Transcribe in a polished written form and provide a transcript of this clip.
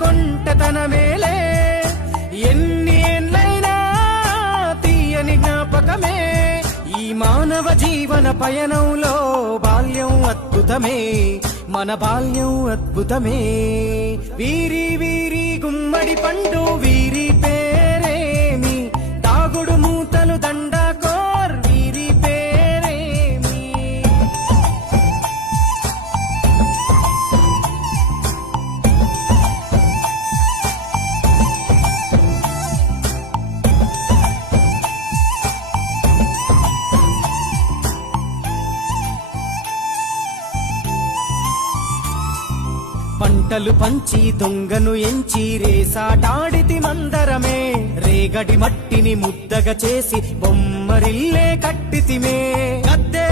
కొంటతనమేలే ఎన్ని ఏళ్ళైనా తీయని జ్ఞాపకమే ఈ మానవ జీవన పయనంలో బాల్యం అద్భుతమే మన బాల్యం అద్భుతమే వీరి వీరి గుమ్మడి పండు వీరి పేరేమి తాగుడు మూతలు దండాకోర్ వీరి పేరేమి పంటలు పంచి దొంగను ఎంచి రేసాటాడితి మందరమే రేగడి మట్టిని ముద్దగా చేసి బొమ్మరిల్లే కట్టితిమే గద్దే